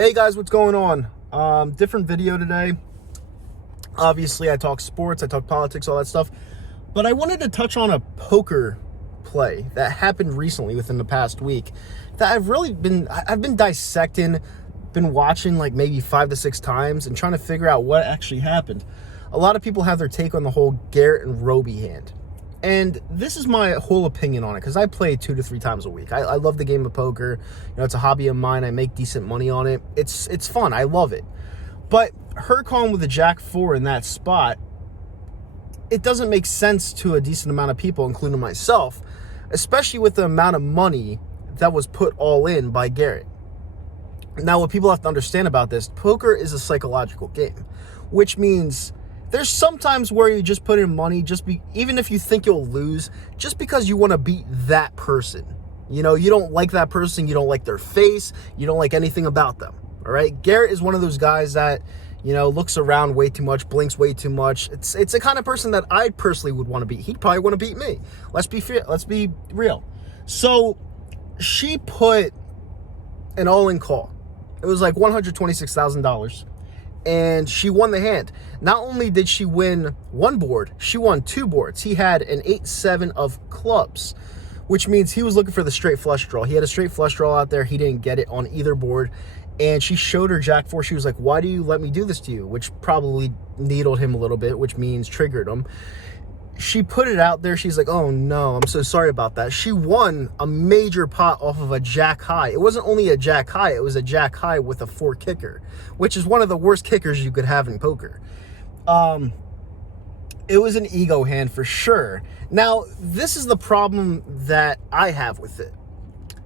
Hey guys, what's going on? Different video today. Obviously, I talk sports, I talk politics, all that stuff. But I wanted to touch on a poker play that happened recently within the past week that I've been dissecting, been watching like maybe 5 to 6 times and trying to figure out what actually happened. A lot of people have their take on the whole Garrett and Robbi hand. And this is my whole opinion on it, because I play 2 to 3 times a week. I love the game of poker. You know, it's a hobby of mine. I make decent money on it. It's fun. I love it. But her calling with a Jack-4 in that spot, it doesn't make sense to a decent amount of people, including myself, especially with the amount of money that was put all in by Garrett. Now, what people have to understand about this, poker is a psychological game, which means there's sometimes where you just put in money even if you think you'll lose, just because you want to beat that person. You know, you don't like that person, you don't like their face, you don't like anything about them. All right? Garrett is one of those guys that, you know, looks around way too much, blinks way too much. It's the kind of person that I personally would want to beat. He'd probably want to beat me. Let's be real. So she put an all-in call. It was like $126,000. And she won the hand. Not only did she win one board, she won 2 boards. He had an 8-7 of clubs, which means he was looking for the straight flush draw. He had a straight flush draw out there. He didn't get it on either board. And she showed her Jack-4. She was like, "Why do you let me do this to you?" Which probably needled him a little bit, which means triggered him. She put it out there. She's like, "Oh no, I'm so sorry about that." She won a major pot off of a Jack high. It wasn't only a Jack high, it was a Jack high with a 4 kicker, which is one of the worst kickers you could have in poker. It was an ego hand for sure. Now, this is the problem that I have with it.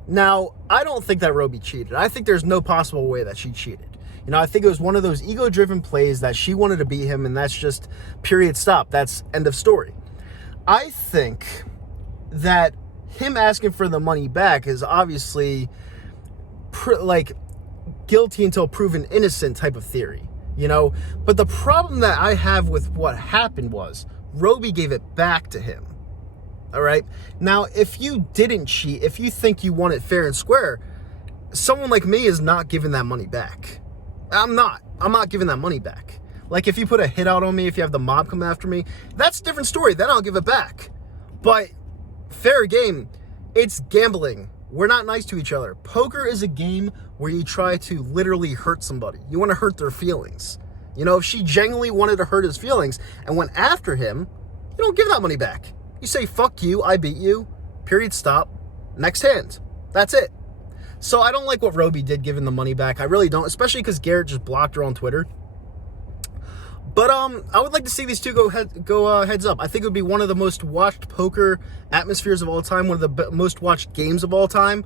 Now, I don't think that Robbi cheated. I think there's no possible way that she cheated. You know, I think it was one of those ego-driven plays that she wanted to beat him, and that's just period, stop. That's end of story. I think that him asking for the money back is obviously like guilty until proven innocent type of theory, you know? But the problem that I have with what happened was Robbi gave it back to him. All right? Now, if you didn't cheat, if you think you won it fair and square, someone like me is not giving that money back. I'm not giving that money back. Like, if you put a hit out on me, if you have the mob come after me, that's a different story. Then I'll give it back. But fair game, it's gambling. We're not nice to each other. Poker is a game where you try to literally hurt somebody. You want to hurt their feelings. You know, if she genuinely wanted to hurt his feelings and went after him, you don't give that money back. You say, "Fuck you, I beat you, period, stop, next hand." That's it. So I don't like what Robbi did giving the money back. I really don't, especially because Garrett just blocked her on Twitter. But I would like to see these two go heads up. I think it would be one of the most watched poker atmospheres of all time, one of the most watched games of all time.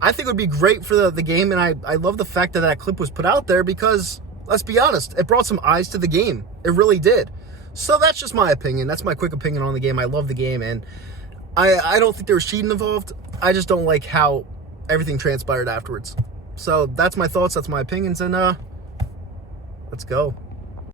I think it would be great for the game, and I love the fact that that clip was put out there because, let's be honest, it brought some eyes to the game. It really did. So that's just my opinion. That's my quick opinion on the game. I love the game, and I don't think there was cheating involved. I just don't like how everything transpired afterwards. So that's my thoughts. That's my opinions, and let's go.